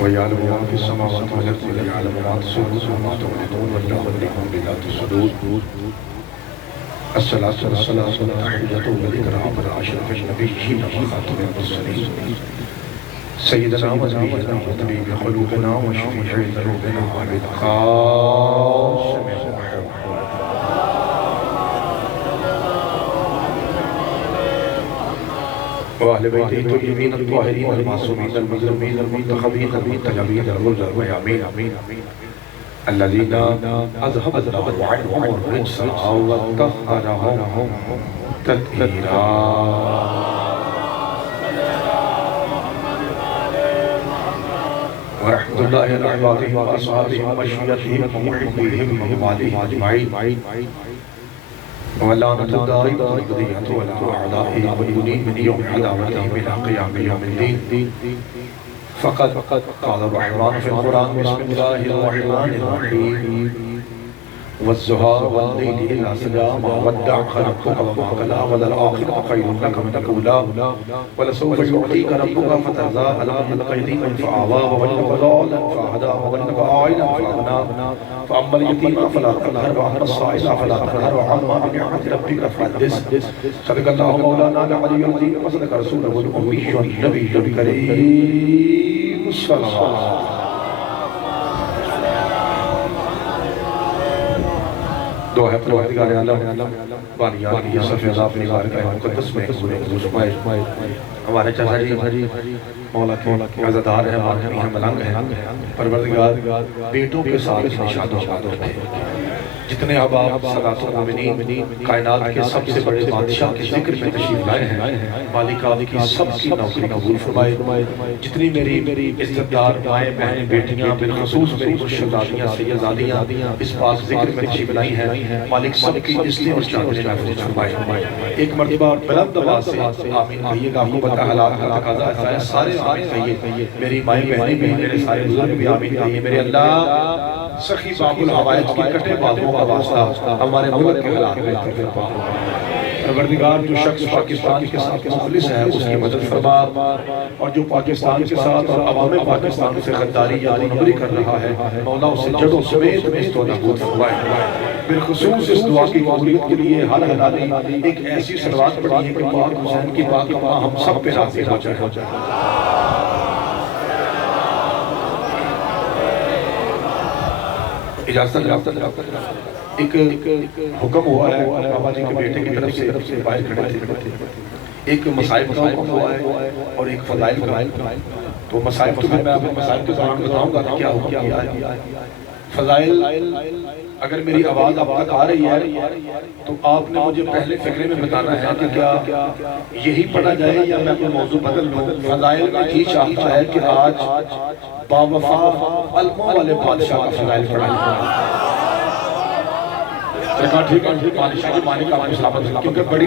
ويعلم ما في السماوات والأرض ويعلم ما تسرون وما تعلنون والله عليم بذات الصدور. الصلاة والسلام تحية وذكرى من أشرف النبيين وخاتم المرسلين سيدنا ونبينا وطبيب قلوبنا وشفيع ذنوبنا وأبي القاسم وأهل بيته الطيبين الطاهرين المعصومين المظلومين المنتخبين المنتجبين الميامين الذين أذهب الله عنهم الرجس وطهرهم تطهيرا. ورحمة الله على عبادهم وأصحابهم ومشيتهم ومحبيهم ومواليهم أجمعين ولعنة الدائمة والبقية ولا أعدائهم والمنين من يوم عداوتهم إلى قيام يوم الدين. فقد قال الرحمن في القرآن بسم الله الرحمن الرحيم والزهار والليل إذا سجى ما ودعك ربك وما قلى وللآخرة خير لك من الأولى ولسوف يعطيك ربك فترضى ألم يجدك يتيما فآوى ووجدك ضالا فهدى ووجدك عائلا فأغنى فأما اليتيم فلا تقهر وأما السائل فلا تنهر وأما بنعمة ربك فحدث. صدق الله مولانا العلي العظيم وصدق رسوله الأمي النبي الكريم الصلاة. دعا ہے پروردگار عالم بانیان کی یسف عذاب اپنی بارگاہ مقدس میں قبول قبول فرمائے. ہمارے چچا جی مولا کے عزادار ہیں، ماتمی ہیں، ملنگ ہیں. پروردگار بیٹوں کے ساتھ نشاد و آباد رکھے. جتنے احباب سادات المومنین کائنات کے سب سے بڑے بادشاہ کے ذکر میں تشریف لائے ہیں، مالک آدھی کی سب کی نوکری قبول فرمائے. جتنی میری عزتدار مائیں بہنیں بیٹیاں بالخصوص میری مرشدادیاں سیدزادیاں اس پاک ذکر میں تشریف لائی ہیں، مالک سب کی عزتیں اور چادریں محفوظ فرمائے. ایک مرتبہ بلند آواز سے آمین کہیے گا. آپ کو پتہ حالات کا تقاضا ایسا ہے، سارے آمین کہیے. میری مائیں بہنیں بھی، میرے سارے بزرگ بھی آمین کہیے. میرے اللہ سخی باب الحوائج کی کٹے بازوں کا واسطہ ہمارے ملک کے حالات بہتر فرما. پروردگار جو شخص پاکستان کے ساتھ مخلص ہے اس کی مدد فرما، اور جو پاکستان کے ساتھ اور عوام پاکستان سے غداری یا دونبری کر رہا ہے مولا اسے جڑوں سمیت نیست و نابود فرمائے. بالخصوص اس دعا کی قبولیت کے لیے ہر حلالی ایک ایسی صلوات پڑھی ہے کہ پاک حسین کی پاک اما ہم سب پہ نازل ہو جائے. اجازت ایک حکم ہوا ہے بابا جی کے بیٹے کی طرف سے باہر کھڑے تھے. ایک مصائب کا حکم ہوا ہے اور ایک فضائل کا. تو مصائب تو میں اپنے مصائب کے دوران بتاؤں گا کہ کیا حکم کیا ہے. فضائل اگر میری آواز آپ تک آ رہی ہے تو آپ نے مجھے پہلے فکرے میں بتانا ہے کہ کیا یہی پڑھا جائے یا میں اپنا موضوع بدل لوں. فضائل میں یہ چاہتا ہے کہ آج باوفا علموں والے بادشاہ کا فضائل پڑھا جائے. ٹھیک ہے بادشاہ کی معنی کا آپ کو سلامت ہے. کیونکہ بڑی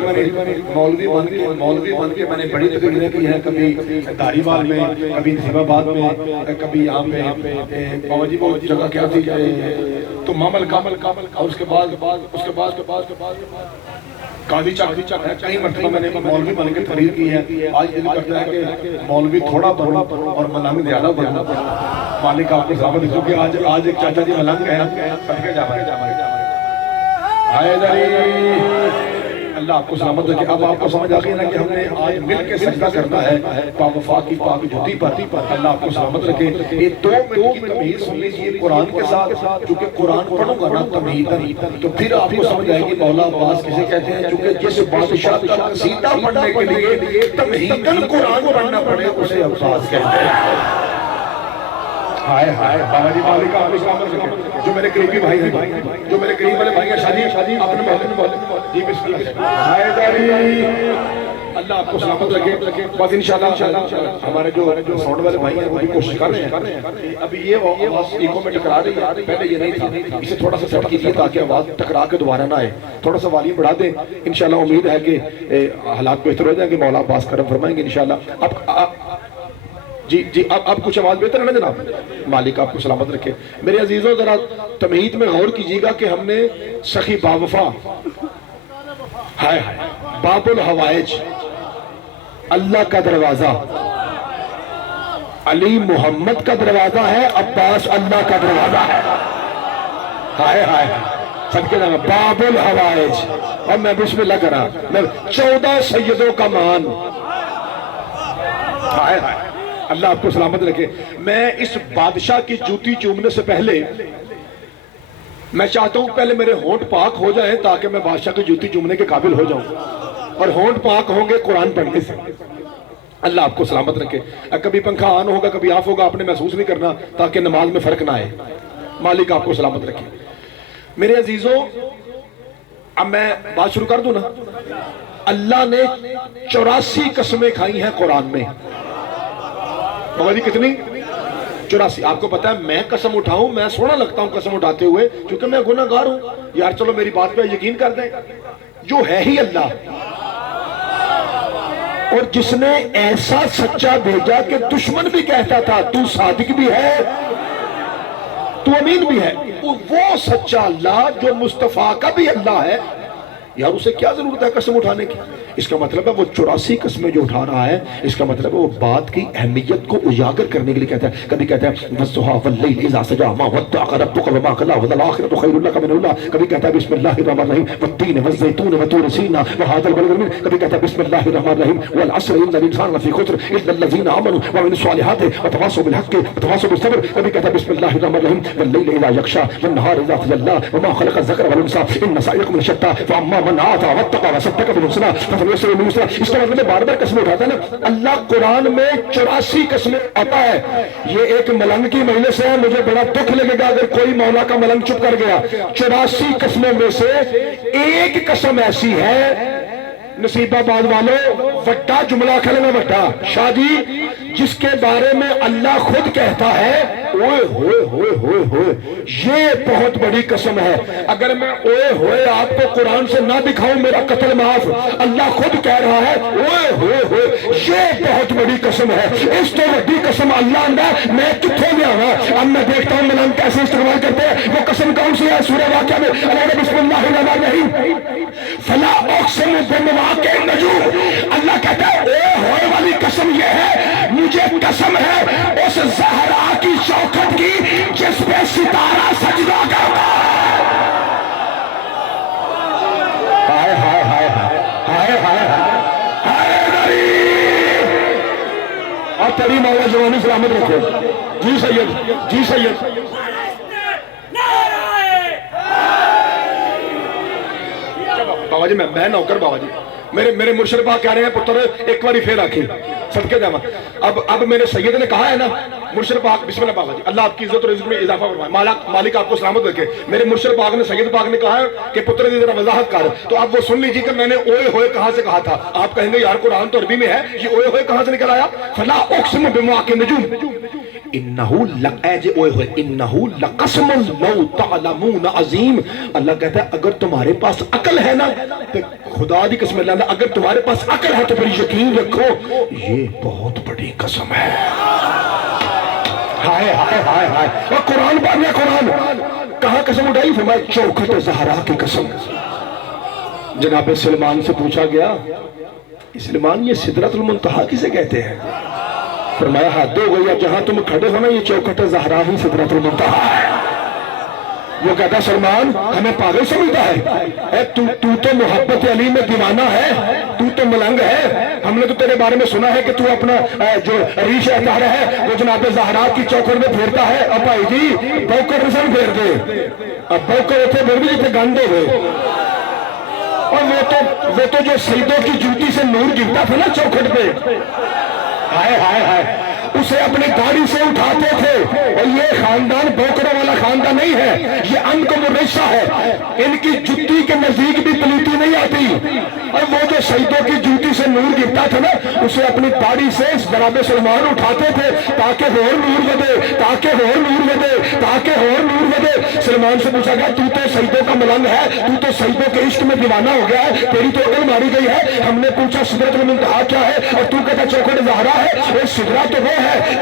مولوی بن کے میں نے بڑی تقریریں کی ہیں، کبھی داری بال میں، کبھی نسیب آباد میں، کبھی یہاں پہ بابا جی وہ جگہ کیا تھی تو مامل کامل اور اس کے بعد قاضی چاک ہے. کئی مرتبہ میں نے مولوی بن کے تقریر کی ہے. آج دل کرتا ہے کہ مولوی تھوڑا بنوں اور ملنگ زیادہ بنوں. مالک آپ کو سلامت ہے. کیونکہ آج ایک چاچا جی ملنگ ہے، صدقے جاوائے اللہ آپ کو سلامت رکھے. اب آپ کو سمجھ آ گئی نا کہ ہم نے آج مل کے سجدہ کرنا ہے پاک وفا کی پاک جھوٹی پر. اللہ آپ کو سلامت رکھے. یہ 2 منٹ کی تمہید سن لیجئے قرآن کے ساتھ، چونکہ قرآن پڑھوں گا نا تمہیدن تو پھر آپ کو سمجھ آئے گی مولا عباس کسے کہتے ہیں. چونکہ جس بادشاہ کا قصیدہ پڑھنے کے لیے تمہیدن قرآن پڑھنا پڑے اسے عباس کہتے ہیں. ہائے بابا جی مالک آپ کو سلامت رکھے. جو میرے قریبی بھائی ہیں، جو میرے قریب والے بھائی ہیں، شادی اپنے محلے میں بولے جی بسم اللہ. اللہ آپ کو سلامت رکھے. بس انشاءاللہ ہمارے جو ساؤنڈ والے بھائی ہیں وہ بھی کوشش کر رہے ہیں. ابھی یہ آواز ایکو میں ٹکرا رہی ہے، پہلے یہ نہیں تھا. اسے تھوڑا سا سیٹ کیجئے تاکہ آواز ٹکرا کے دوبارہ نہ آئے. تھوڑا سا والیوم بڑھا دیں. انشاءاللہ امید ہے کہ حالات بہتر ہو جائیں گے. مولا عباس کرم فرمائیں گے انشاءاللہ. جی اب کچھ آواز بہتر ہے نا جناب. مالک آپ کو سلامت رکھے. میرے عزیزوں ذرا تمہید میں غور کیجیے گا کہ ہم نے سخی باوفا باب الحوائج اللہ کا دروازہ، علی محمد کا دروازہ ہے، عباس اللہ کا دروازہ ہے۔ ہائے ہائے سب کے نام باب الحوائج، اور میں بسم اللہ کر رہا، میں 14 سیدوں کا مان۔ ہائے ہائے اللہ آپ کو سلامت رکھے۔ میں اس بادشاہ کی جوتی چومنے سے پہلے میں چاہتا ہوں پہلے میرے ہونٹ پاک ہو جائیں تاکہ میں بادشاہ کی جوتی چومنے کے قابل ہو جاؤں، اور ہونٹ پاک ہوں گے قرآن پڑھنے سے۔ اللہ آپ کو سلامت رکھے۔ کبھی پنکھا آن ہوگا کبھی آف ہوگا، آپ نے محسوس نہیں کرنا تاکہ نماز میں فرق نہ آئے۔ مالک آپ کو سلامت رکھے۔ میرے عزیزوں اب میں بات شروع کر دوں نا۔ اللہ نے 84 قسمیں کھائی ہیں قرآن میں۔ بابا جی کتنی؟ 84۔ آپ کو پتا ہے میں قسم اٹھاؤں، میں سونا لگتا ہوں قسم اٹھاتے ہوئے کیونکہ میں گناہ گار ہوں۔ یار چلو میری بات پہ یقین کر دیں، جو ہے ہی اللہ، اور جس نے ایسا سچا بھیجا کہ دشمن بھی کہتا تھا تو صادق بھی ہے تو امین بھی ہے، وہ سچا اللہ جو مصطفیٰ کا بھی اللہ ہے، یار اسے کیا ضرورت ہے قسم اٹھانے کی؟ اس کا مطلب ہے وہ 84 قسمیں جو اٹھا رہا ہے، اس کا مطلب ہے وہ بات کی اہمیت کو اجاگر کرنے کے لیے کہتا ہے۔ کبھی کہتا ہے وَالضُّحَىٰ وَاللَّيْلِ إِذَا سَجَىٰ مَا وَدَّعَكَ رَبُّكَ وَمَا قَلَىٰ وَلَلْآخِرَةُ خَيْرٌ لَكَ مِنَ الْأُولَىٰ۔ کبھی کہتا ہے بسم اللہ الرحمن الرحیم وَالتِّينِ وَالزَّيْتُونِ وَطُورِ سِينَاءَ وَهَٰذَا الْبَلَدِ الْأَمِينِ۔ کبھی کہتا ہے بسم اللہ الرحمن الرحیم وَالْعَصْرِ إِنَّ الْإِنسَانَ لَفِي خُسْرٍ إِلَّا الَّذِينَ آمَنُوا وَعَمِلُوا الصَّالِحَاتِ وَتَوَاصَوْا بِالْحَقِّ وَتَوَاصَوْا بِالصَّبْرِ۔ کبھی کہتا ہے بسم اللہ الرحمن الرحیم وَاللَّيْلِ إِذَا يَغْشَىٰ وَالنَّهَارِ إِذَا تَجَلَّىٰ وَمَا خَلَقَ الذَّكَرَ وَالْأُنثَىٰ إِنَّ سَعْيَكُمْ لَشَتَّىٰ فَأَمَّا مَنْ أَعْطَىٰ وَاتَّقَىٰ وَصَدَّقَ بِالْحُسْنَىٰ فَسَنُيَسِّرُهُ لِلْيُسْرَىٰ۔ اس کا مطلب بار بار قسم اٹھاتا ہے نا۔ اللہ قرآن میں 84 قسمیں آتا ہے۔ یہ ایک ملنگ کی مجلس ہے، مجھے بڑا دکھ لگے گا اگر کوئی مولا کا ملنگ چپ کر گیا۔ 84 قسموں میں سے ایک قسم ایسی ہے، نصیب آباد والوں وٹا جملہ کلمہ وٹا شاہ جی، جس کے بارے میں اللہ خود کہتا ہے اوئے ہوئے ہوئے ہوئے ہوئے یہ بہت بڑی قسم ہے۔ اگر میں اوئے ہوئے آپ کو قرآن سے نہ دکھاؤں میرا قتل معاف۔ اللہ خود کہہ رہا ہے اوئے ہوئے ہوئے یہ بہت بڑی قسم ہے۔ اس تو بڑی قسم اللہ اندر میں کتھوں گیا ہوں۔ اب میں دیکھتا ہوں ملنگ کیسے استعمال کرتے ہیں۔ وہ قسم کون سی ہے؟ سورہ واقعہ میں اللہ بسم اللہ الرحمن الرحیم فلا اقسم بمواقع النجوم۔ اللہ کہتا ہے اوئے ہوئے والی قسم یہ ہے، مجھے قسم ہے اس زہرا کی چوکھٹ کی جس پہ ستارہ سجدہ کرتا ہے۔ ہائے ہائے ہائے ہائے ہائے ہائے نبی، اور تیری مولا جوانی سلامت رکھو۔ جی سید، جی سید۔ بابا جی میں نوکر بابا جی، میرے مرشد پاک کہہ رہے ہیں پتر ایک باری پھر آکھی صدقے جاواں۔ اب میرے سید نے کہا ہے نا، مرشد پاک بسم اللہ بابا جی، اللہ آپ کی عزت اور رزق میں اضافہ فرمائے، مالک آپ کو سلامت رکھے۔ میرے مرشد پاک نے سید پاک نے کہا ہے کہ پتر دی ذرا وضاحت کر، تو آپ وہ سن لیجیے کہ میں نے اوئے ہوئے کہاں سے کہا تھا۔ آپ کہیں گے یار قرآن تو عربی میں ہے، یہ اوئے ہوئے کہاں سے نکل آیا؟ فلا اقسم بمواقع النجوم انہو لقسم لو تعلمون عظیم۔ اللہ کہتا ہے اگر تمہارے پاس عقل ہے نا، خدا دی قسم اللہ، اگر تمہارے پاس عقل ہے تو پھر یقین رکھو یہ بہت بڑی قسم ہے۔ ہائے ہائے ہائے ہائے، اور قرآن پڑھنا، قرآن کہاں قسم اٹھائی؟ فرمایا چوکھٹ زہرا کی قسم۔ جناب سلمان سے پوچھا گیا سلمان یہ سدرۃ المنتہا کسے کہتے ہیں؟ فرمایا حد ہو گئی، اب جہاں تم کھڑے ہو نا یہ چوکھٹ زہرا ہی سدرۃ المنتہا ہے۔ وہ کہتا سلمان ہمیں پاگل سمجھتا ہے، تو تو محبت علی میں دیوانہ ہے، تو ملنگ ہے۔ ہم نے تو تیرے بارے میں سنا ہے کہ تو اپنا جو ریش احتار ہے وہ جناب زہرا کی چوکھٹ میں پھیرتا ہے۔ اب بھائی جی بوکر رسم پھیر دے، اب بوکر اتنے پھیر بھی جتنے گندے ہوئے، اور وہ تو جو سیدوں کی جوتی سے نور گرتا تھا نا چوکھٹ پہ، ہائے ہائے ہائے، اسے اپنی گاڑی سے اٹھاتے تھے۔ اور یہ خاندان بوکروں والا خاندان نہیں ہے، یہ ان کو مرشہ ہے، ان کی جوتی کے نزدیک بھی پلیتی نہیں آتی۔ اور وہ جو سیدوں کی جوتی سے نور گرتا تھا نا اسے اپنی داڑھی سے جناب سلمان اٹھاتے تھے تاکہ اور نور ودے، تاکہ اور نور ودے، تاکہ اور نور ودے۔ سلمان سے پوچھا گیا تو سیدوں کا ملنگ ہے، تو سیدوں کے عشق میں دیوانہ ہو گیا ہے، تیری تو عقل ماری گئی ہے۔ ہم نے پوچھا سدرۃ المنتہا کیا ہے اور تو کہتا چوکھٹ زہرا ہے۔ اور سدرہ تو وہ ہے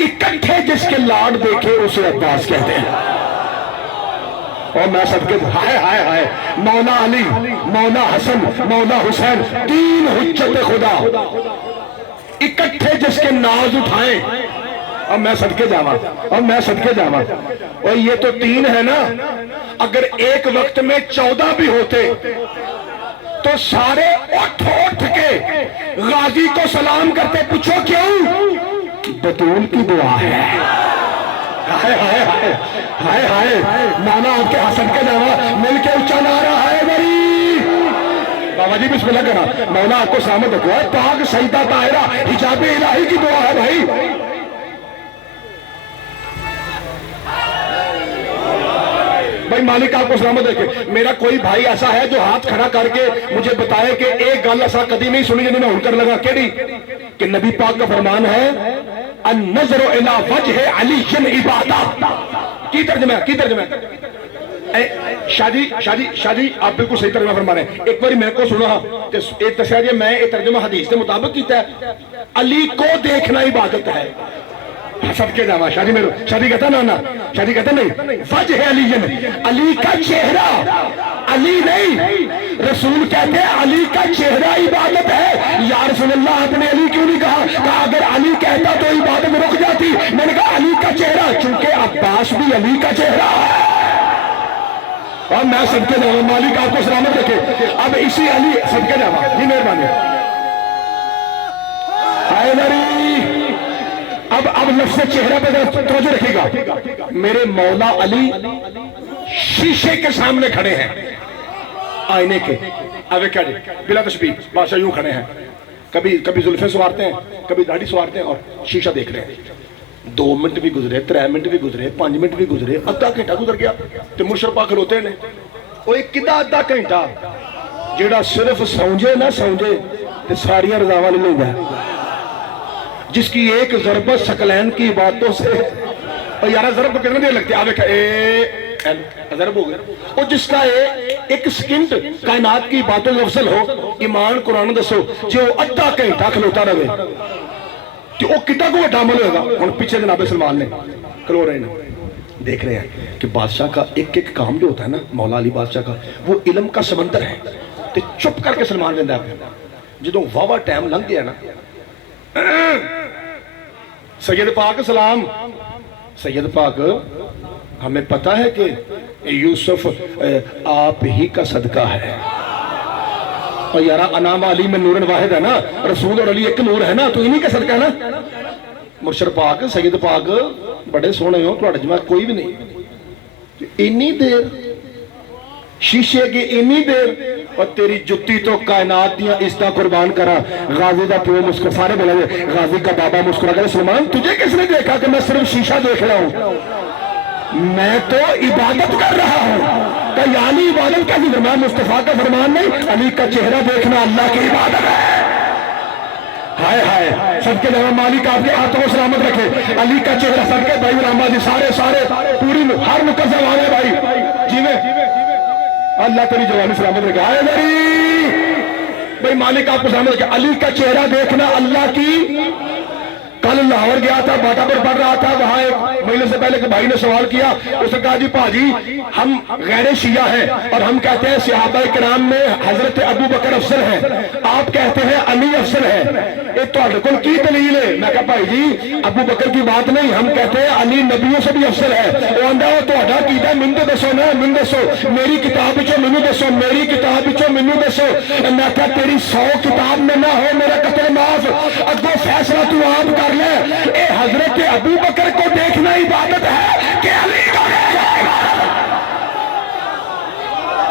اکٹھے جس کے لاڈ دیکھے اسے عباس کہتے ہیں. اور میں صدقے ہائے ہائے ہائے مولا علی، مولا حسن، مولا حسین، تین حجت خدا اکٹھے جس کے ناز اٹھائیں. اور میں صدقے جاواں، اور میں صدقے جاواں. اور یہ تو تین ہے نا، اگر ایک وقت میں 14 بھی ہوتے تو سارے اٹھ اٹھ کے غازی کو سلام کرتے. پوچھو کیوں؟ بطول کی دعا ہے. ہائے ہائے ہائے ہائے ہائے مانا آپ کے حسن کے جاوا مل کے اچھا نعرہ ہے بری. بابا جی بسم اللہ کرا. مولا آپ کو سلامت رکھو. پاک سجدہ طاہرہ حجاب الہی کی دعا ہے بھائی. بھائی مالک آپ کو سلامت رکھے. میرا کوئی بھائی ایسا ہے جو ہاتھ کھڑا کر کے مجھے بتائے کہ ایک گل ایسا کدی نہیں سنی جنہیں میں ہن کر لگا کیڑی کہ نبی پاک کا فرمان ہے النظر الى وجہ علی عبادہ. کی ترجمہ ہے؟ کی ترجمہ ہے؟ شاہ جی آپ بالکل صحیح ترجمہ فرما رہے ہیں. ایک بار میرے کو سنا ایک دسیا جی میں یہ ترجمہ حدیث کے مطابق کیتا ہے علی کو دیکھنا عبادت ہے. سب کے جاوا شاہ جی میرے شاہ جی کہتا نا شاہ جی کہتا نہیں وجہ علی کا چہرہ علی نہیں. رسول کہتے ہیں علی کا چہرہ عبادت ہے. یا رسول اللہ آپ نے علی کیوں نہیں کہا اگر علی کہتا تو عبادت رک جاتی. میں نے کہا علی کا چہرہ چونکہ عباس بھی علی کا چہرہ ہے. اور میں صدقے جاوا مالک آپ کو سلامت رکھے. اب اسی علی صدقے جاوا جی مہربانی. اب لفظ چہرہ پہ توجہ رکھے گا. میرے مولا علی شیشے کے سامنے کھڑے ہیں آئینے کے. اب کیا جی بلا تشبیہ بادشاہ یوں کھڑے ہیں کبھی زلفیں سوارتے ہیں کبھی داڑھی سوارتے ہیں اور شیشہ دیکھ رہے ہیں. 2 منٹ بھی گزرے 3 منٹ بھی گزرے 5 منٹ بھی گزرے ادھا گھنٹہ گزر گیا تو مشرف کھلوتے نے. وہ کدا ادھا گھنٹہ جیڑا صرف سمجھے نہ سمجھے تو ساریاں رضاواں نہیں لیندا جس کی ایک ضربت ثقلین کی باتوں سے. اور یارہ ضرب کتنے دیر لگتی ہے آپ دیکھا ضرب ہو گیا. اور جس کا ایک سکنٹ کائنات کی باتوں سے افضل ہو ایمان قرآن دسو جو ادھا گھنٹہ کھلوتا رہے تو وہ کتنا کو وڈا عمل ہوگا. ہن پیچھے جناب سلمان نے کھلو رہے ہیں دیکھ رہے ہیں کہ بادشاہ کا ایک ایک کام جو ہوتا ہے نا مولا علی بادشاہ کا وہ علم کا سمندر ہے. تو چپ کر کے سلمان رہتا ہے. جدوں واوا ٹائم لنگ گیا نا سید پاک سلام سید پاک ہمیں پتہ ہے کہ یوسف آپ ہی کا صدقہ ہے. اور یارا انام علی میں نور واحد ہے نا رسول اور علی ایک نور ہے نا تو انہی کا صدقہ ہے نا. مرشد پاک سید پاک بڑے سونے ہو تو جمع کوئی بھی نہیں. انی دیر شیشے کی انی دیر اور تیری جتی تو کائنات دیا عزتاں قربان کرا. غازی دا پیو مسکر سارے بولے غازی کا بابا مسکرا کہ سلمان تجھے کس نے دیکھا کہ میں صرف شیشہ دیکھ رہا ہوں میں تو عبادت کر رہا ہوں. کہ یعنی عبادت کا فرمان مصطفیٰ کا فرمان نہیں علی کا چہرہ دیکھنا اللہ کی عبادت ہے. ہائے ہائے سب کے نام مالک آپ کے ہاتھوں کو سلامت رکھے. علی کا چہرہ سب کے بھائی رحمہ جی سارے پوری ہر مقصد والے بھائی جی میں اللہ تیری جوانی سلامت رکھے. آئے میری بھائی مالک آپ کو سلامت رکھے. علی کا چہرہ دیکھنا اللہ کی. کل لاہور گیا تھا باٹا پر پڑھ رہا تھا وہاں ایک مہینے سے پہلے کہ بھائی نے سوال کیا اس نے کہا جی پاجی ہم غیر شیعہ ہیں اور ہم کہتے ہیں صحابہ کرام میں حضرت ابو بکر افضل ہیں آپ کہتے ہیں علی افضل ہے یہ تو کل کی دلیل ہے. میں کہا بھائی جی ابو بکر کی بات نہیں ہم کہتے ہیں علی نبیوں سے بھی افضل ہے. وہ آندہ ہو تو اڈا کیتا ہے من دسو نا من دسو میری کتاب چو منو دسو میری کتاب چو منو دسو. میں کہا تیری 100 کتاب میں نہ ہو میرا قتل معاف اگو فیصلہ تو آپ کر اے حضرت ابو بکر کو دیکھنا عبادت ہے کہ علی کو دیکھنا.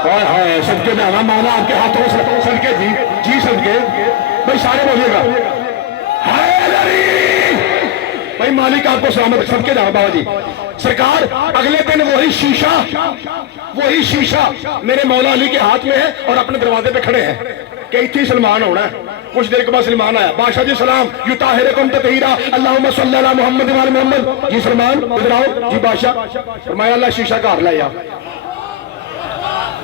ہائے صدقے جانا مولا آپ کے ہاتھوں سے صدقے جی صدقے بھائی سارے بولیے گا. ہائے علی بھائی مالک آپ کو سلامت صدقے جانا بابا جی. سرکار اگلے دن وہی شیشہ میرے مولا علی کے ہاتھ میں ہے اور اپنے دروازے پہ کھڑے ہیں کہ اتھی سلمان ہونا ہے. کچھ دیر کے بعد سلمان آیا. بادشاہ جی سلام یطاہرکم تطہیرا اللہم صلی علی محمد وعلی محمد. جی سلمان ادھر آؤ. جی بادشاہ فرمایا اللہ شیشہ گھر لے آ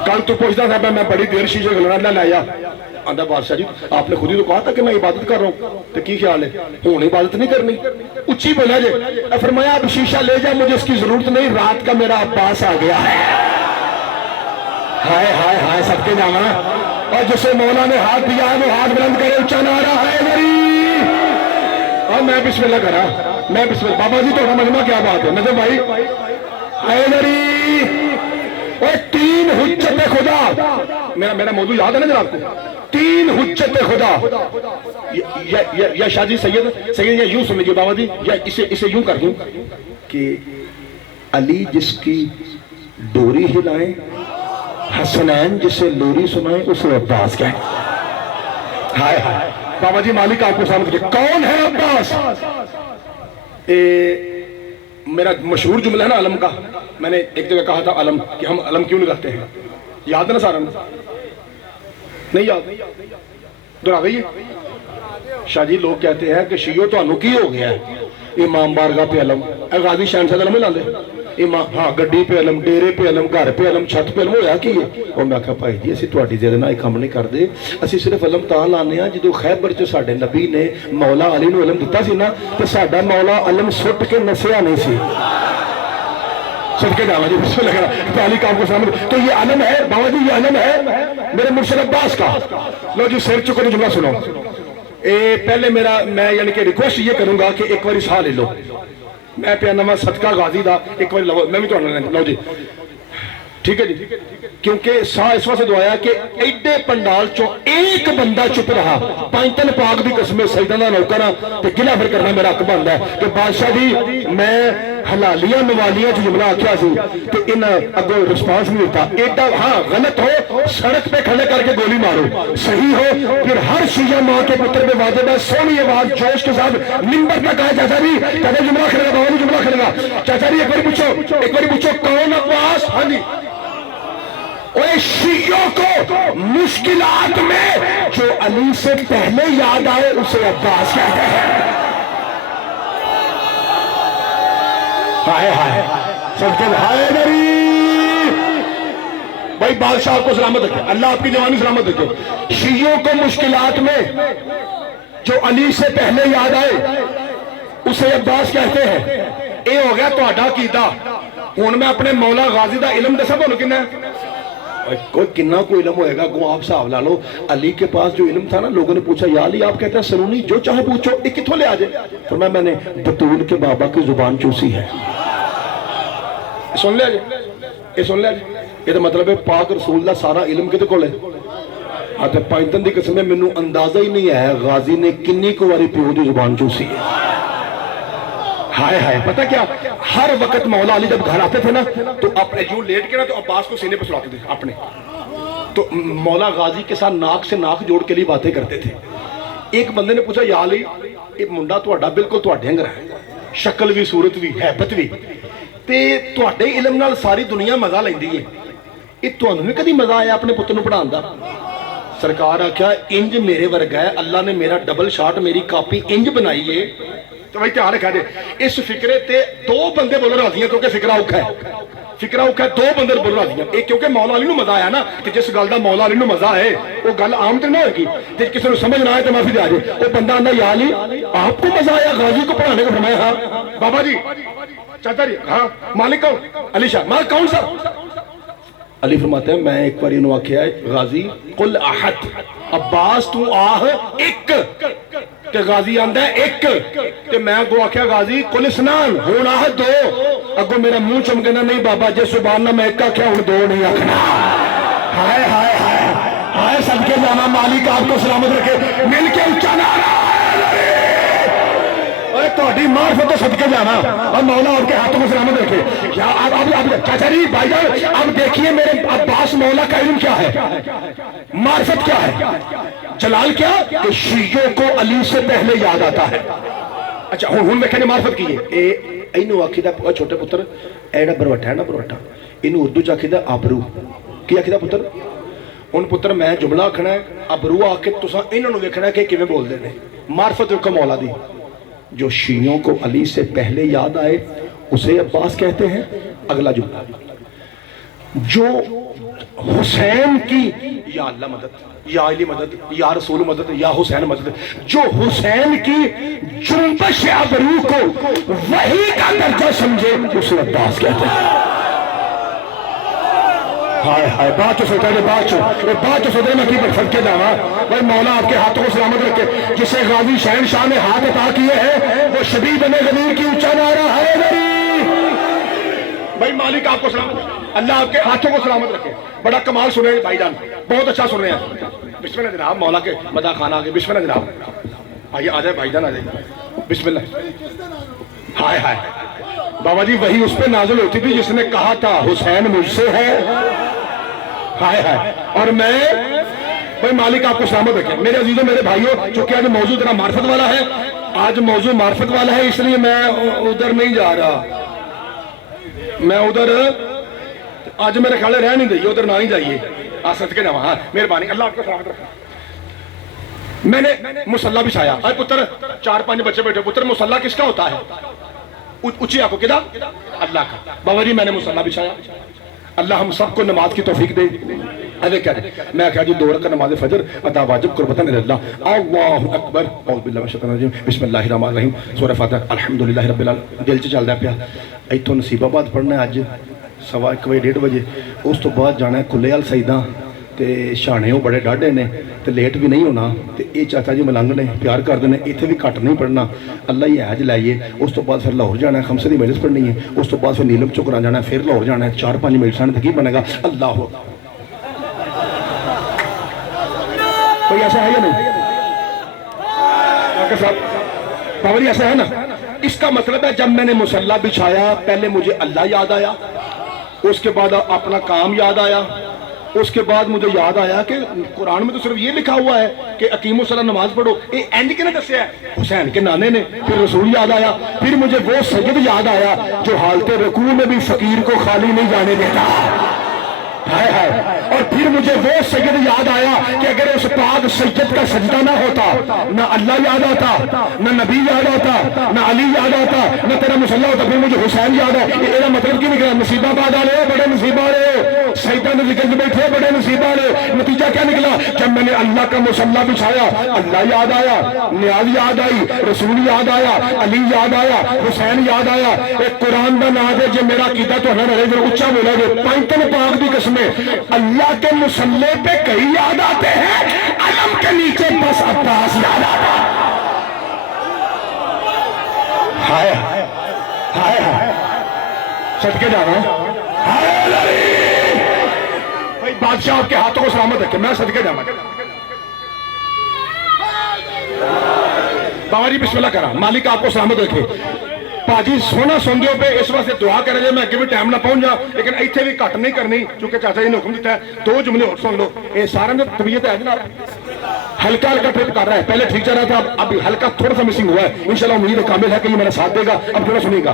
کل تو پوچھتا تھا میں بڑی دیر شیشے گلنا نہ لایا آندا بادشاہ جی آپ نے خود ہی تو کہا تھا کہ میں عبادت کر رہا ہوں تو کی خیال ہے ہوں عبادت نہیں کرنی اچھی بولا جی فرمایا اب شیشہ لے جا مجھے اس کی ضرورت نہیں رات کا میرا عباس آ گیا ہے ہائے ہائے ہائے سب کے جانا اور جسے مولا نے ہاتھ دیا ہے وہ ہاتھ بلند کرے اونچا نعرہ ہے میری اور میں بسم اللہ کرا میں بسم اللہ بابا جی تھوڑا مجمع کیا بات ہے نظر بھائی اے میری اور تین حجت خدا میرا موضوع یاد ہے نا جناب کو تین حجت خدا یا شاہ جی سید یا یوں سن لیجیے بابا جی یا اسے یوں کر دوں کہ علی جس کی ڈوری ہلائیں حسنین جسے لوری سنائیں اسے عباس کہیں ہائے ہائے بابا جی مالک آپ کو سامنے کیجئے کون ہے عباس میرا مشہور جملہ ہے نا علم کا میں نے ایک جگہ کہا تھا علم کہ ہم علم کیوں نہیں رکھتے ہیں یاد ہے نا سارا نہیں یاد دہرا گئی ہے شاہ جی لوگ کہتے ہیں کہ شیعو تو انو کی ہو گیا ہے امام بارگاہ پہ علم غازی شہن سے علم ہی لاندے امام ہاں گڈی پہ علم ڈیرے پہ علم گھر پہ علم چھت پہ علم ہویا کی ہے اور میں کہا بھائی جی اسی تواڈی زیادہ نہ کم نہیں کر دے اسی صرف علم تا لانے ہیں جدو خیبر چ ساڈے نبی نے مولا علی نو علم دتا سی نا تے ساڈا مولا علم سٹ کے نسیا نہیں سی صدقے جاوا جی بسم اللہ کرا پہلی کام کو سامنے تو یہ علم ہے بابا جی یہ علم ہے میرے مرشد عباس کا لو جی سر چکو جملہ سنو پہلے میں یعنی کہ ریکویسٹ یہ کروں گا کہ ایک باری سا لے لو میں پیانما صدقہ غازی دا ایک بار میں بھی تو لو جی ٹھیک ہے جی کیونکہ سا اس واسطے دعایا کہ ایڈے پنڈال چو ایک بندہ چپ رہا پائنتن پاک دی قسم سیدنا نوکرہ تے گلہ پھر کرنا میرا حق بندا ہے کہ بادشاہ جی میں حلالیاں موالیاں جو جملہ آکھیا سی تے ان اگوں رسپانس نہیں ہوتا ایڈا ہاں غلط ہو سڑک پہ کھڑے کر کے گولی مارو صحیح ہو پھر ہر شیعہ ماں کے پتر پہ واجب ہے سونی آواز جوش کے ساتھ منبر پہ کہا چاچا جی کہتے جملہ کھڑے گا بابا جملہ کھڑے گا چاچا جی ایک بار پوچھو کون عباس ہاں جی اور شیعوں کو مشکلات میں جو علی سے پہلے یاد آئے اسے عباس کہتے ہیں ہائے ہائے سب کے ہائے میری بھائی بادشاہ آپ کو سلامت رکھے اللہ آپ کی جوانی سلامت رکھے شیعوں کو مشکلات میں جو علی سے پہلے یاد آئے اسے عباس کہتے ہیں اے ہو گیا تو اڈا کیتا ہوں میں اپنے مولا غازی دا علم دسا بولو کنا کوئی کنہ کو علم ہوئے گا گو آپ صاحب لا لو علی کے پاس جو علم تھا نا لوگوں نے پوچھا یا علی آپ کہتے ہیں سنونی جو چاہے پوچھو ایک کتھوں لے آجے فرمایا میں نے بطول کے بابا کی زبان چوسی ہے سن لے آجے یہ سن لے آجے یہ تو مطلب ہے پاک رسول اللہ سارا علم کتے کو لے آتے پائنتن دی قسم میں منو اندازہ ہی نہیں ہے غازی نے کنی کو واری پیو دی زبان چوسی ہے ہائے ہائے پتہ کیا ہر وقت مولا علی جب گھر آتے تھے نا تو اپنے یوں لیٹ کے نا تو عباس کو سینے پہ سلاتے تھے اپنے تو مولا غازی کے ساتھ ناک سے ناک جوڑ کے لیے باتیں کرتے تھے ایک بندے نے پوچھا یا علی ایک منڈا تو اڈا بالکل تو اڈے انگر ہے شکل بھی صورت بھی حیبت بھی تے تو اڈے علم نال ساری دنیا مزہ لیں دیئے یہ تو انہوں نے کدی مزہ آیا اپنے پتر نو پڑھان دا سرکار آکھیا انج میرے ورگا ہے اللہ نے میرا ڈبل شاٹ میری کاپی انج بنائی ہے تو بھائی تیار رکھا دے اس فکرے تے دو بندے بول رہا دیا کیونکہ فکرہ اوکھا ہے دو بندے بول رہا دیا ایک کیونکہ مولا علی نو مزہ آیا نا کہ جس گل دا مولا علی نو مزہ ہے وہ گل عام تے نہ ہوگی تے کسی نے سمجھ نہ آئے تو معافی دے آجے وہ بندہ اندہ یا علی آپ کو مزہ آیا غازی کو پڑھانے کو فرمایا ہاں بابا جی چاہتا جی ہاں مالک کون علی شاہ مالک کون سا علی فرماتے ہیں میں ایک بار انہوں آکھیا ہے غازی قل احد عباس تو آہ ایک کہ غازی آندہ ہے ایک کہ میں کو آکھیا غازی قل اسنان ہون آہ دو اگو میرا منہ چمکنا نہیں بابا جے سبحان نہ میں ایک آکھیا ہون دو نہیں آکھنا ہائے ہائے ہائے ہائے سب کے جانا مالک آپ کو سلامت رکھے مل کے اچھا نعرہ تہاڈی معرفت تو صدقے جانا اور مولا آپ کے ہاتھوں میں سلامت رکھے کیا اب چاچا جی بھائی جان اب دیکھیے میرے عباس مولا کا علم کیا ہے معرفت کیا ہے جلال کیا کہ شیعوں کو علی سے پہلے یاد آتا ہے اچھا ہوں میں کہنے معرفت کی ہے اینو آکھی دا چھوٹے پتر ایڈا بروٹا ہے نا بروٹا اینو اردو چاکھی دا آبرو کیا آکھی دا پتر ان پتر میں جملہ آکھنا ہے ابرو آکے تساں انہوں نے دیکھنا ہے کہ کیویں بول دے نے معرفت رکھا مولا دی جو شیعوں کو علی سے پہلے یاد آئے اسے عباس کہتے ہیں اگلا جملہ جو حسین کی یا اللہ مدد، یا علی مدد، یا رسول مدد، یا حسین مدد، جو حسین کی جنبش ابرو کو وحی کا درجہ سمجھے اسے عباس کہتے ہیں۔ ہائے ہائے بات تو سوچا ہے، بات تو سوچا میں کی پر فرق کے دعویٰ بھائی مولا آپ کے ہاتھوں کو سلامت رکھے۔ جسے غازی شہنشاہ نے ہاتھ عطا کیے ہیں وہ شبیب بن غنیر کی اونچا نعرہ ہے بھائی مالک آپ کو سلامت رکھے، اللہ آپ کے ہاتھوں کو سلامت رکھے۔ بڑا کمال سن رہے ہیں بھائی جان، بہت اچھا سن رہے ہیں۔ بسم اللہ جناب، مولا کے مداح خانہ آگے، بسم اللہ جناب، آئیے آ جائے بھائی جان، آ جائیے، بسم اللہ۔ ہائے ہائے بابا جی وہی اس پہ نازل ہوتی تھی جس نے کہا تھا حسین مجھ سے ہے، ہائے ہائے، اور میں بھائی مالک آپ کو سلامت رکھے۔ میرے عزیزوں میرے بھائیوں، چونکہ آج موضوع ذرا معرفت والا ہے، آج موضوع معرفت والا ہے، اس لیے میں ادھر نہیں جا رہا، میں ادھر آج میرے خیال رہ نہیں دئیے، ادھر نہ ہی جائیے، آسد کے جاؤں، ہاں مہربانی، اللہ آپ کو سلامت رکھے۔ میں نے مصلح بچھایا، اے پتر 4-5 بچے بیٹھے، پتر مصلح کس کا ہوتا ہے؟ اچھی آپ کو کدھا؟ اللہ کا۔ بابا جی میں نے مصلح بچھایا، اللہ ہم سب کو نماز کی توفیق دے۔ میں کہا جی 2 رکعت نماز فجر ادا واجب قربتاً اللہ، اللہ اکبر، اعوذ باللہ من الشیطان الرجیم، بسم اللہ الرحمن الرحیم، سورہ فاتحہ، الحمدللہ رب العالمین، دل چ چلدا پیا۔ ایتھوں نصیب آباد پڑھنا ہے اج 1:15 بجے 1:30 بجے، اس تو بعد جانا ہے کھلےال سیداں تے شانے وہ بڑے ڈاڈے نے تے لیٹ بھی نہیں ہونا تے اے چاچا جی ملنگ نے پیار کر دینے، ایتھے بھی گھٹ نہیں پڑھنا، اللہ ہی حج لائیے۔ اس تو بعد پھر لاہور جانا ہے، خمسے دی مجلس پڑھنی ہے، اس تو بعد پھر نیلم چکران جانا ہے، پھر لاہور جانا ہے، 4-5 مجلساں تے کی بنے گا؟ اللہ کوئی ایسا ہے یا نہیں؟ ڈاکٹر صاحب بابا جی ایسا ہے نا؟ اس کا مطلب ہے جب میں نے مصلح بچھایا پہلے مجھے اللہ یاد آیا، اس کے بعد اپنا کام یاد آیا، اس کے بعد مجھے یاد آیا کہ قرآن میں تو صرف یہ لکھا ہوا ہے کہ اقیموا الصلاۃ نماز پڑھو، یہ اینڈ کے نے دسیا ہے حسین کے نانے نے۔ پھر رسول یاد آیا، پھر مجھے وہ سید یاد آیا جو حالت رکوع میں بھی فقیر کو خالی نہیں جانے دیتا، ہائے ہائے، اور پھر مجھے وہ سید یاد آیا کہ اگر اس پاک سید کا سجدہ نہ ہوتا نہ اللہ یاد آتا، نہ نبی یاد آتا، نہ علی یاد آتا، نہ تیرا مصلح ہوتا، پھر مجھے حسین یاد ہے۔ یہ مطلب کی نکلا نصیب آباد والے بڑے نصیب والے، سیدہ نے ذکر بیٹھے بڑے نصیب والے۔ نتیجہ کیا نکلا؟ جب میں نے اللہ کا مصلح بچھایا اللہ یاد آیا، نیاز یاد آئی، رسول یاد آیا، علی یاد آیا، حسین یاد آیا۔ ایک قرآن کا نام ہے جو میرا عقیدہ تو ہے رہے جو اچھا بولا جو پنجتن پاک دی قسمیں اللہ کے مصلح پہ کئی یاد آتے ہیں، علم کے نیچے بس عباس یاد آتا۔ ہائے ہائے ہائے ہائے صدقے جانا بھائی بادشاہ آپ کے ہاتھوں کو سلامت رکھے، میں صدقے جانا۔ بابا جی بسم اللہ کرا، مالک آپ کو سلامت رکھے۔ باجی سونا سن دیو پہ اس واسطے دعا کرے جائے، میں اگے بھی ٹائم نہ پہنچ جا، لیکن ایتھے بھی گھٹ نہیں کرنی کیونکہ چاچا جی نے حکم دیتا ہے۔ 2 جملے اور سن لو، یہ سارا میں طبیعت ہے جناب، ہلکا ہلکا ٹرپ کر رہا ہے، پہلے ٹھیک چل رہا تھا، اب ہلکا تھوڑا سا مسنگ ہوا ہے، انشاءاللہ امید کامل ہے کہ یہ میرا ساتھ دے گا۔ اب تھوڑا سنیں گا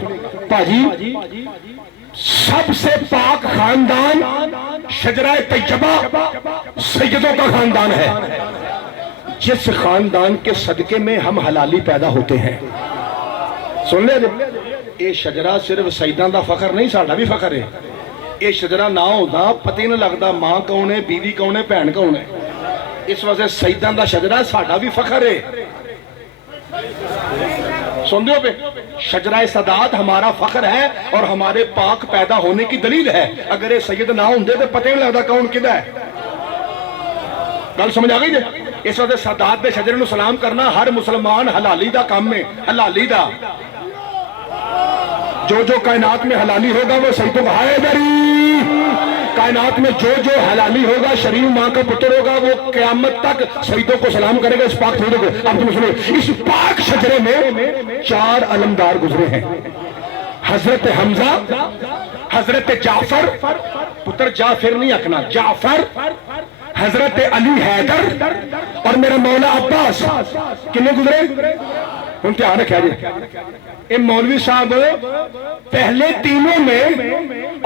باجی، سب سے پاک خاندان شجرہ طیبہ سیدوں کا خاندان ہے، جس خاندان کے صدقے میں ہم حلالی پیدا ہوتے ہیں۔ سن لے جب یہ شجرہ صرف سیدان دا فخر نہیں، ساڑھا بھی فخر ہے۔ یہ شجرہ نہ ہوتا پتہ ہی نہ لگتا ماں کون ہے، بیوی کون ہے، بہن کون ہے۔ اس وجہ سیدان دا شجرہ ساڑھا بھی فخر ہے۔ سن دیو پہ شجرہ سادات ہمارا فخر ہے اور ہمارے پاک پیدا ہونے کی دلیل ہے۔ اگر یہ سید نہ ہوندے تو پتہ ہی نہیں لگتا کون کدھا ہے۔ گل سمجھ آ گئی جے؟ اس وجہ سادات دے شجرے نو سلام کرنا ہر مسلمان حلالی دا کام میں، حلالی دا۔ جو جو کائنات میں حلالی ہوگا وہ سیدوں کا حیدری، کائنات میں جو جو حلالی ہوگا شریف ماں کا پتر ہوگا وہ قیامت تک سیدوں کو سلام کرے گا، اس پاک سیدوں کو۔ اب تم سنو، اس پاک شجرے میں 4 علمدار گزرے ہیں، حضرت حمزہ، حضرت جعفر، پتر جعفر نہیں اکنا، جعفر، حضرت علی حیدر اور میرا مولا عباس۔ کنے گزرے؟ ان دھیان رکھا جی، اے مولوی صاحب پہلے تینوں میں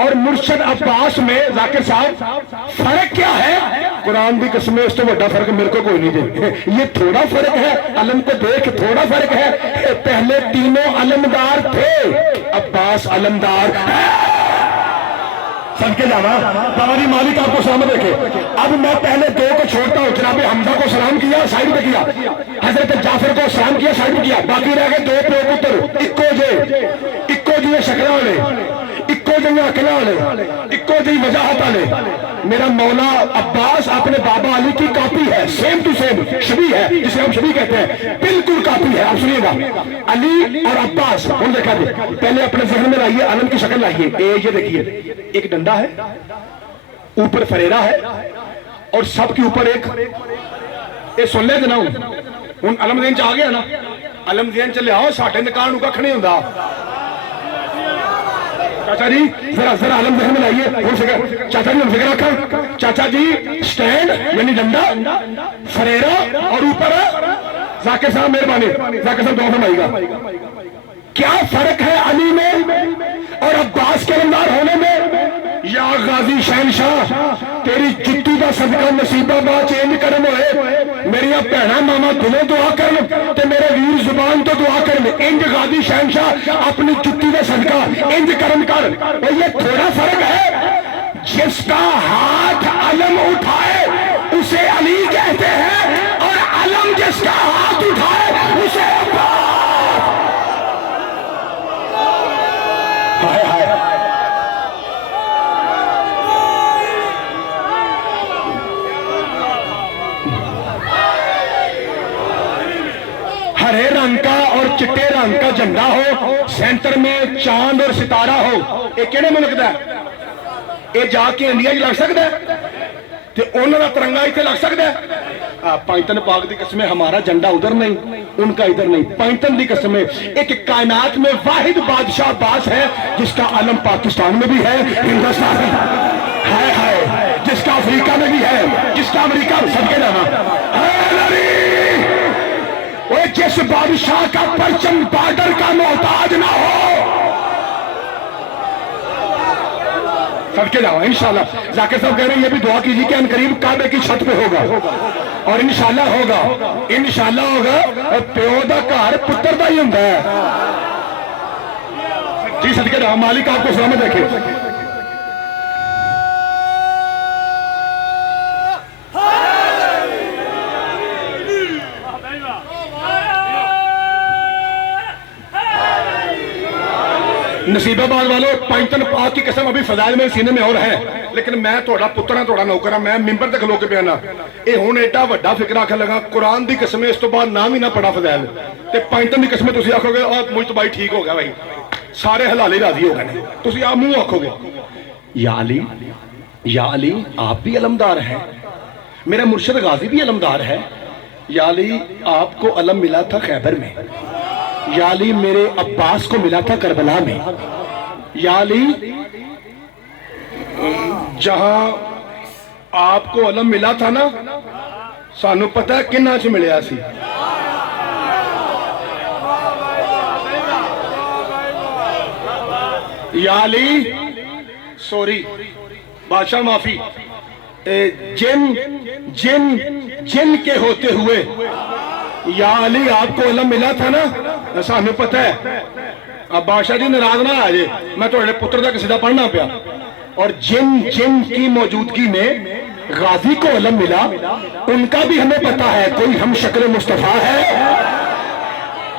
اور مرشد عباس میں ذاکر صاحب فرق کیا ہے؟ قرآن دی قسم اس تو بڑا فرق میرے کو کوئی نہیں دے، یہ تھوڑا فرق ہے، علم کو دیکھ تھوڑا فرق ہے۔ پہلے تینوں علمدار تھے، عباس علمدار سب کے جانا بابا جی مالک آپ کو سلامت رکھے. اب میں پہلے دو کو چھوڑتا ہوں. جناب حمزہ کو سلام کیا سائڈ پہ کیا, حضرت جعفر کو سلام کیا سائڈ پہ کیا, باقی رہ گئے دو پیو پتر اکو جی شکل والے, اکو جی عقل والے, اکو جی وجاہت والے. میرا مولا عباس اپنے بابا علی کی کاپی ہے, سیم ٹو سیم شبیہ ہے, جسے ہم شبیہ کہتے ہیں, بالکل کاپی ہے. آپ سنیے گا علی اور عباس. ہم دیکھا دے پہلے اپنے ذہن میں لائیے علم کی شکل لائیے. یہ دیکھیے ایک ڈنڈا ہے, اوپر فریرا ہے, اور سب کے اوپر ایک یہ سن لے دینا. ہوں علم دین چ آ گیا نا, علم دین چ لیاؤ ساڈے نکاح کھ نہیں ہوندا. چاچا جی ذرا علم ذہن میں لائیے. چاچا جی ہم فکر رکھا, چاچا جی سٹینڈ یعنی ڈنڈا, فریرا اور اوپر ذاکر صاحب مہربانی, ذاکر صاحب دعا فرمائیے گا. کیا فرق ہے علی میں اور عباس کے علمدار ہونے میں؟ یا غازی شہنشاہ تیری جتی دا صدقہ نصیبہ با چینج کرن ہوئے, میریا بہنا ماما دلوں دعا کرن تے میرے ویر زبان تو دعا کرن. انج غازی شہنشاہ اپنی جتی دا صدقہ انج کرن کر. اور یہ تھوڑا فرق ہے, جس کا ہاتھ علم اٹھائے اسے علی کہتے ہیں, اور علم جس کا ہاتھ اٹھائے اسے عباس. ہرے رنگ کا اور چٹے رنگ کا جھنڈا ہو, سینٹر میں چاند اور ستارہ ہو, یہ کہڑے ملک دا ہے؟ یہ جا کے انڈیا لگ سکتا ہے تے انہوں کا ترنگا اتنے لگ سکتا ہے؟ پائنتن پاک دی قسم ہمارا جھنڈا ادھر نہیں, ان کا ادھر نہیں. پائنتن دی قسم ایک کائنات میں واحد بادشاہ عباس ہے جس کا علم پاکستان میں بھی ہے, ہندوستان میں ہے, جس کا افریقہ میں بھی ہے, جس کا امریکہ میں. سب کے جانا جس بادشاہ کا پرچم بارڈر کا محتاج نہ ہو. سب کے جاؤ انشاءاللہ. ذاکر صاحب کہہ رہے ہیں یہ بھی دعا کیجیے کہ ان قریب کعبے کی چھت پہ ہوگا, اور انشاءاللہ ہوگا, انشاءاللہ ہوگا. اور پیو دا گھر پتر دا ہی ہوندا ہے. جی صدقے جاؤ, مالک آپ کو سلامت رکھے. نصیب آباد والوں, پائنتن پاک کی قسم ابھی فضائل میں سینے میں اور ہے, لیکن میں تھوڑا پتر ہاں, تھوڑا نوکر ہاں. میں ممبر تے کھلو کے پیانا یہ ہوں ایڈا وڈا فکر آخر لگا قرآن دی قسم اس تو بعد نام ہی نہ پڑا فضائل تے پائنتن دی قسم تسی آکھو گے اور مجھ تو بھائی ٹھیک ہو گیا, بھائی سارے حلالے راضی ہو گئے. تسی آپ منہ آکھو گے یا علی آپ بھی علمدار ہیں, میرا مرشد غازی بھی علمدار ہے. یا علی آپ کو علم ملا تھا خیبر میں, یا علی میرے عباس کو ملا تھا کربلا میں. یا علی جہاں آپ کو علم ملا تھا نا, سانو پتہ ہے کنہ چ ملیا سی. یا علی سوری بادشاہ معافی, جن کے ہوتے ہوئے یا علی آپ کو علم ملا تھا نا, سانو پتہ ہے. اب بادشاہ جی ناراض نہ آجے, میں تھوڑے پتر دا قصیدہ پڑھنا پیا. اور جن کی موجودگی میں غازی کو علم ملا, ان کا بھی ہمیں پتہ ہے. کوئی ہم شکل مصطفیٰ ہے,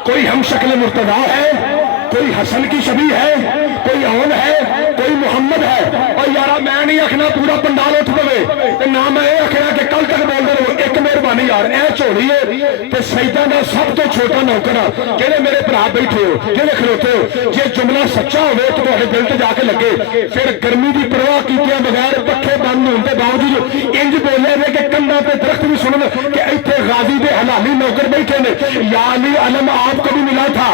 کوئی ہم شکل مرتضیٰ ہے, کوئی حسن کی شبیہ ہے, کوئی اون ہے, کوئی محمد ہے. اور یارا میں نہیں آکھنا پورا پنڈال اٹھ پوے, نہ میں یہ آکھنا کہ کل تک بول دے رہو. ایک مہربانی یار, اے چوڑی ہے تے سیدہ دا سب تو چھوٹا نوکرا جہے میرے بھرا بیٹھے ہو, جہے کھلوتے ہو, جے جملہ سچا ہوئے تو تہاڈے دل تے جا کے لگے. پھر گرمی دی پرواہ کیتے بغیر پکھے بند ہون دے باوجود انج بولے نے کہ کنڈا تے درخت بھی سنن کہ ایتھے غازی دے حلالی نوکر بیٹھے نے. یا علی علم آپ کو بھی ملا تھا,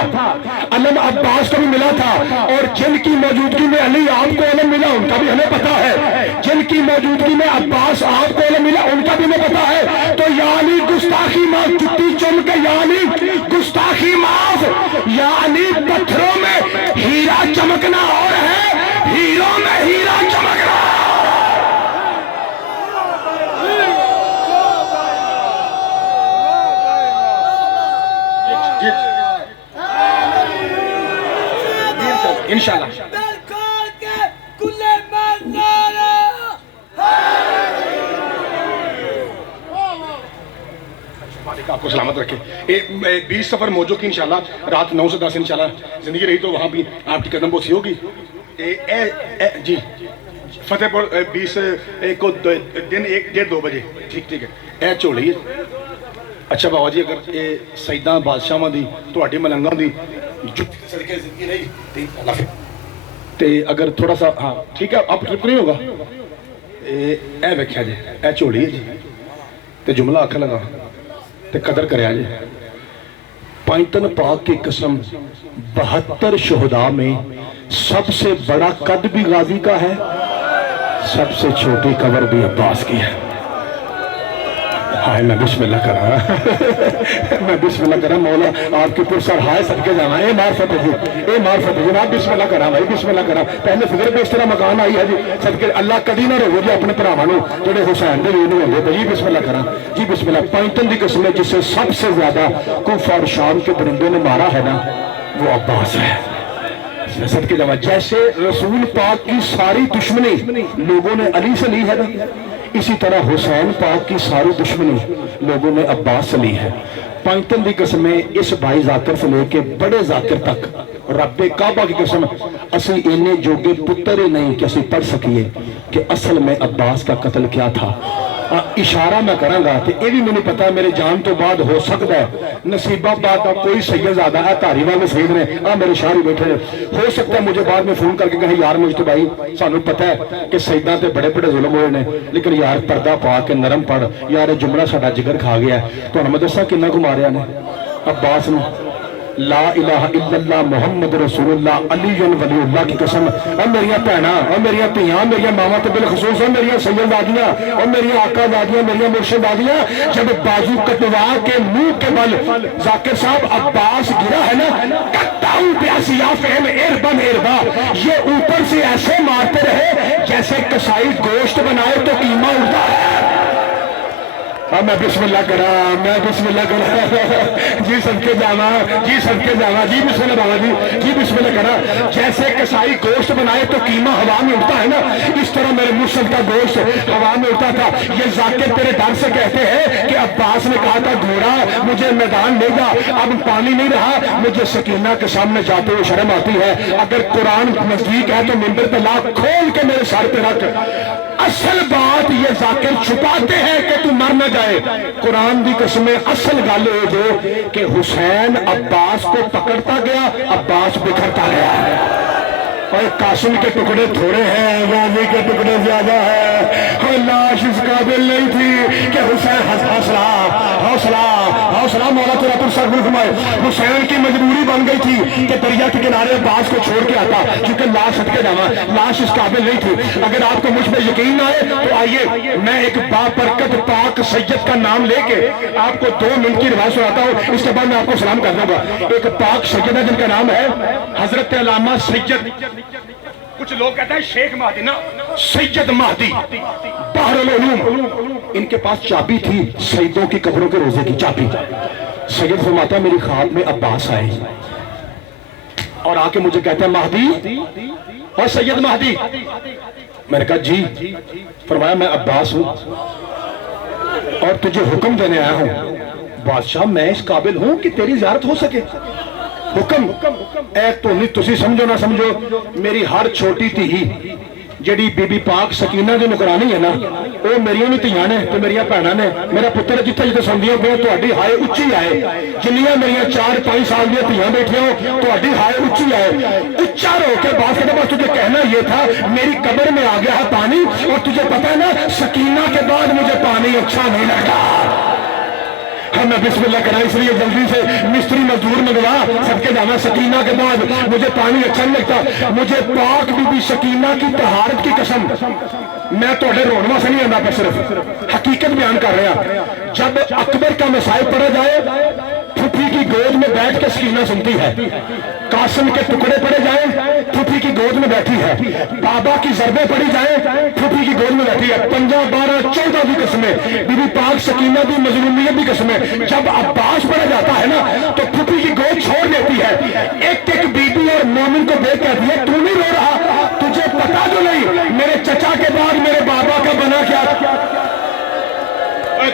علم عباس کو بھی ملا تھا, اور جن کی موجودگی میں علی آپ کو علم ملا ان کا بھی ہمیں پتا ہے. جن کی موجودگی میں عباس آپ کو علم ملا ان کا بھی ہمیں پتا ہے. تو یا علی گستاخی معاف, جتی چن کے یا علی گستاخی معاف. یا علی پتھروں میں ہیرا چمکنا اور ہے, ہیروں میں ہیرا چمکنا. انشاءاللہ آپ کو سلامت رکھے. 20 سفر موجو کی انشاءاللہ رات 9 سے 10 انشاءاللہ زندگی رہی تو وہاں بھی آپ کی قدم بوسی ہوگی. جی فتح پور 20 کو دن 1-1:30 بجے. ٹھیک ہے. اے چولی ہے. اچھا بابا جی اگر یہ سیداں بادشاہاں دی تہاڈی ملنگاں دی جُتی صدقے زندگی رہی تے اللہ حافظ. تے اگر تھوڑا سا ہاں ٹھیک ہے اب ٹرپ نہیں ہوگا. اے ویکھیا جی اے چولی ہے جی تے جملہ آکھن لگا تے قدر کریا جی. پائنتن پاک کی قسم 72 شہداء میں سب سے بڑا قد بھی غازی کا ہے, سب سے چھوٹی قبر بھی عباس کی ہے. ہائے میں بسم اللہ کر رہا میں بسم اللہ کر رہا. مولا آپ کے پرسر ہائے صدقے جانا. اے معرفت ہے جی, اے معرفت ہے جناب. بسم اللہ کر رہا بھائی, بسم اللہ کر رہا. پہلے فکر پہ اس طرح مکان آئی ہے جی صدقے اللہ کدی نہ رہو جی اپنے بھراواں جڑے حسین دے ویڈیو ہوندے جی. بسم اللہ کر رہا جی بسم اللہ. پائنتن دی قسم ہے جسے سب سے زیادہ کوفہ اور شام کے درندوں نے مارا ہے نا وہ عباس ہے. صدقے جاوا. جیسے رسول پاک کی ساری دشمنی لوگوں نے علی سے لی ہے نا, اسی طرح حسین پاک کی ساری دشمنی لوگوں نے عباس سے لی ہے. پائنتن دی قسمیں اس بھائی ذاکر سے لے کے بڑے ذاکر تک رب کعبہ کی قسم اسی اینے جوگے پتر ہی نہیں کہ اسی پڑھ سکیے کہ اصل میں عباس کا قتل کیا تھا. اشارہ میں کروں گا کہ یہ بھی مجھے پتا ہے میرے جان تو بعد ہو سکتا ہے نصیبہ بات کا کوئی سید زیادہ ہے تاری والے سید نے میرے شاعری بیٹھے ہیں, ہو سکتا ہے مجھے بعد میں فون کر کے کہیں یار مجھے بھائی سانو پتہ ہے کہ سیداں تے بڑے بڑے ظلم ہوئے نے لیکن یار پردہ پا کے نرم پڑھ یار جملہ ساڈا جگر کھا گیا ہے. تو میں دساں کنا کو ماریا نے عباس نے. لا الہ الا اللہ محمد رسول اللہ علی ولی اللہ کی قسم. اور میریاں بہناں اور میریاں دھیاں میریاں ماواں تے بالخصوص اور میریاں سید دادیاں اور میریاں آقا دادیاں میریاں مرشد دادیاں, جب بازو کٹوا کے منہ کے بل ذاکر صاحب عباس گرا ہے نا کٹاؤں پیاسی یا فہم اربن اربا, یہ اوپر سے ایسے مارتے رہے جیسے کسائی گوشت بنائے تو قیمہ اڑتا ہے. میں بسم اللہ کرا میں بسم اللہ کرا جی سب کے جانا جی سب کے جانا جی بسم اللہ بابا جی جی بسم اللہ کرا. جیسے کسائی گوشت بنائے تو قیمہ ہوا میں اڑتا ہے نا, اس طرح میرے مرشد کا گوشت ہوا میں اڑتا تھا. یہ ذاکر تیرے ڈر سے کہتے ہیں کہ عباس نے کہا تھا گھوڑا مجھے میدان لے جا, اب پانی نہیں رہا. مجھے سکینہ کے سامنے جاتے ہوئے شرم آتی ہے. اگر قرآن نزدیک ہے تو منبر پہ لا کھول کے میرے سر پہ رکھ. اصل بات یہ ذاکر چھپاتے ہیں کہ تو مر نہ جائے. قرآن دی قسمیں اصل گل ہو جو کہ حسین عباس کو پکڑتا گیا عباس بکھرتا گیا. اور قاسم کے ٹکڑے تھوڑے ہیں غازی کے ٹکڑے زیادہ ہیں. اور لاش اس قابل نہیں تھی کہ حسین حوصلہ حوصلہ حوصلہ مولا تیرا پر سر فرمائے. حسین کی مجبوری بن گئی تھی کہ دریا کے کنارے عباس کو چھوڑ کے آتا کیونکہ لاش صدقے جاواں لاش اس قابل نہیں تھی. اگر آپ کو مجھ پہ یقین نہ آئے تو آئیے میں ایک بابرکت پاک سید کا نام لے کے آپ کو 2 منٹ کی روایت سناتا ہوں, اس کے بعد میں آپ کو سلام کر دوں گا. ایک پاک سید ہے جن کا نام ہے حضرت علامہ سید, کچھ لوگ کہتے ہیں شیخ مہدی نا, سید مہدی بحر العلوم. ان کے پاس چابی تھی سیدوں کی قبروں کے روزے کی چابی. سید فرماتا میری خواب میں عباس آئے اور آ کے مجھے کہتا ہے مہدی اور سید مہدی. میں نے کہا جی. فرمایا میں عباس ہوں اور تجھے حکم دینے آیا ہوں. بادشاہ میں اس قابل ہوں کہ تیری زیارت ہو سکے. حکم اے تو نہیں تسی سمجھو نہ سمجھو میری ہر چھوٹی تھی جڑی بی بی پاک سکینہ دی نکرانی ہے نا وہ میریاں بھی تیاں نے تو میریاں بہناں نے. میرا پتر جتھے جتھے سمجھیاں پہ تہاڈی ہائے اچھی آئے, جنیاں میریاں 4-5 سال دیا تیاں بیٹھیاں ہو تہاڈی ہائے اچھی آئے. اچھا رو کے بات کرتا بس تجھے کہنا یہ تھا میری قبر میں آ گیا ہے پانی اور تجھے پتہ ہے نا سکینہ کے بعد مجھے پانی اچھا نہیں لگتا. میں بسم اللہ کرا اس لیے جلدی سے مستری مزدور منگوا سب کے جانا. سکینہ کے بعد مجھے پانی اچھا نہیں لگتا. مجھے پاک بی بی سکینہ کی طہارت کی قسم میں توڑے رونوا سے نہیں آنا پہ صرف حقیقت بیان کر رہا. جب اکبر کا مسائل پڑھا جائے پھوپھی کی گود میں بیٹھ کے سکینہ سنتی ہے, قاسم کے ٹکڑے پڑے جائیں پھوپھی کی گود میں بیٹھی ہے, بابا کی ضربیں پڑی جائیں پھوپھی کی گود میں بیٹھی ہے. 15, 12, 14 بھی قسمیں بی بی پاک سکینہ بھی مظلومیت بھی قسمیں. جب عباس پڑا جاتا ہے نا تو پھوپھی کی گود چھوڑ دیتی ہے. ایک ایک بی بی اور مومن کو دیکھ کہتی ہے تو نہیں رو رہا, تجھے پتا تو نہیں میرے چچا کے بعد میرے بابا کا بنا کیا.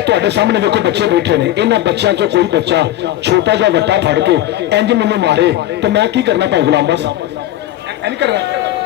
ਤੁਹਾਡੇ ਸਾਹਮਣੇ ਦੇਖੋ ਬੱਚੇ ਬੈਠੇ ਨੇ, ਇਹਨਾਂ ਬੱਚਿਆਂ ਚੋਂ ਕੋਈ ਬੱਚਾ ਛੋਟਾ ਜਿਹਾ ਵੱਟਾ ਫੜ ਕੇ ਇੰਜ ਮੈਨੂੰ ਮਾਰੇ ਤੇ ਮੈਂ ਕੀ ਕਰਨਾ ਭਾਈ ਗੁਲਾਮ ਬਸ ਐਨ ਕਰਨਾ,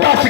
10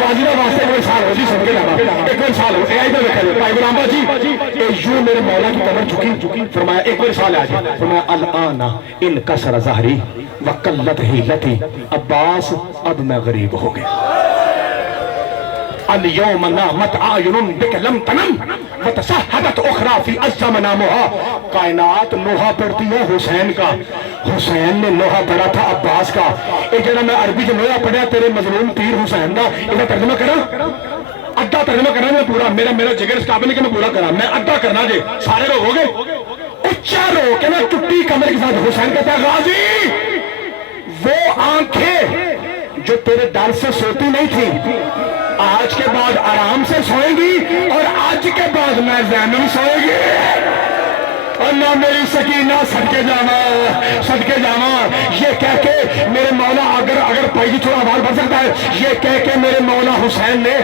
غازی واسطے کوئی سال ہو جی سب کے علاوہ ایک بار سال ہو ادھر دیکھا بھائی غلام جی یوں میرے مولا کی قبر جھکی فرمایا ایک بار سال آ جائے فرمایا الان ان کسر ظہری وقلت حیلتی عباس اب میں غریب ہو گیا اليوم نامت آئین بک لم تنم وتسحبت اخرى فی الزمن نامها کائنات نوحہ پڑھتی ہے حسین کا حسین نے نوحہ پڑھا تھا عباس کا ایک جنہ میں عربی جو نوحہ پڑھا تیرے مظلوم پیر حسین دا انہیں ترجمہ کرا ادھا ترجمہ کرنا میں پورا میرا جگر اس قابل ہے کہ میں پورا کرا میں ادھا کرنا جے سارے لوگ ہو گئے اچھا رو کہ نا ٹوٹی کمر کے ساتھ حسین کہتا ہے غازی وہ آنکھیں جو تیرے ڈر سے سوتی نہیں تھی آج کے بعد آرام سے سوئیں گی اور آج کے بعد میں زینب سوئے گی اور نہ میری سکینہ صدقے جاما یہ کہہ کے میرے مولا اگر بھائی جی تھوڑا آواز بڑھ سکتا ہے یہ کہہ کے میرے مولا حسین نے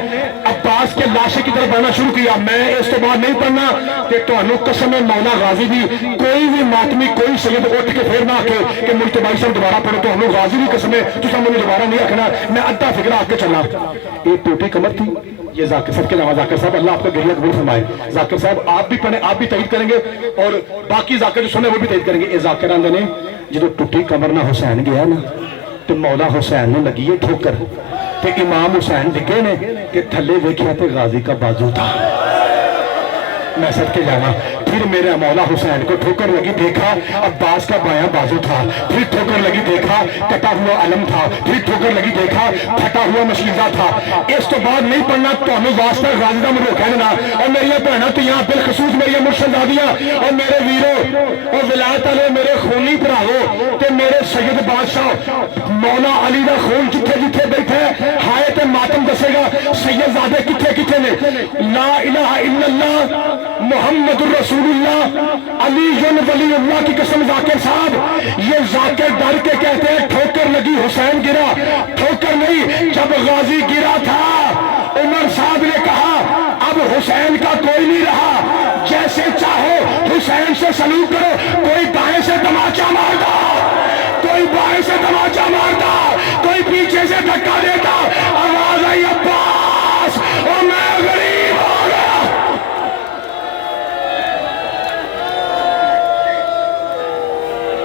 عباس کے لاشے کی طرف پڑھنا شروع کیا میں اس کے بعد نہیں پڑھنا کہ تمہوں قسم مولا غازی بھی کوئی بھی ماتمی کوئی سید اٹھ کے پھر نہ آکے کہ مجھ تباہی سے دوبارہ پڑھو تو ہمیں غازی بھی قسمیں تو سب مجھے دوبارہ نہیں رکھنا میں ادھا فکرہ آ کے چلا ایک ٹوٹی کمر تھی یہ ذاکر صاحب کے نام ذاکر صاحب اللہ آپ کا گریہ قبول فرمائے ذاکر صاحب آپ بھی پڑھیں آپ بھی تائید کریں گے اور باقی ذاکر جو سنے وہ بھی تائید کریں گے اے ذاکر آندے نے جدو ٹوٹی کمر نہ حسین گیا نا تو مولا حسین نے لگی ہے ٹھوکر کہ امام حسین لکھے نے کہ تھلے دیکھیا تے غازی کا بازو تھا میں صدقے جانا پھر میرے مولا حسین کو ٹھوکر لگی دیکھا عباس کا بایاں بازو تھا پھر ٹھوکر لگی دیکھا کٹا ہوا علم تھا پھر ٹھوکر لگی دیکھا پھٹا ہوا مشیزہ تھا اس تو بعد نہیں پڑھنا تو ہمیں واسطہ غازی دا مجھے کہنا اور میری بہنہ تو یہاں بالخصوص میری مرشدادیاں اور میرے ویروں اور ولایت علیہ میرے خونی پراہو کہ میرے سید بادشاہ مولا علی دا خون جتھے جتھے بیٹھے ہائے تے ماتم دسے گا سید زادے کتھے کتھے نے لا الہ الا اللہ محمد الرسول اللہ علی ولی اللہ کی قسم ذاکر صاحب یہ ذاکر ڈر کے کہتے ہیں ٹھوکر لگی حسین گرا ٹھوکر نہیں جب غازی گرا تھا عمر صاحب نے کہا اب حسین کا کوئی نہیں رہا جیسے چاہو حسین سے سلوک کرو کوئی بائیں سے تماچا مارتا کوئی بائیں سے تماچا مارتا کوئی پیچھے سے دھکا دیتا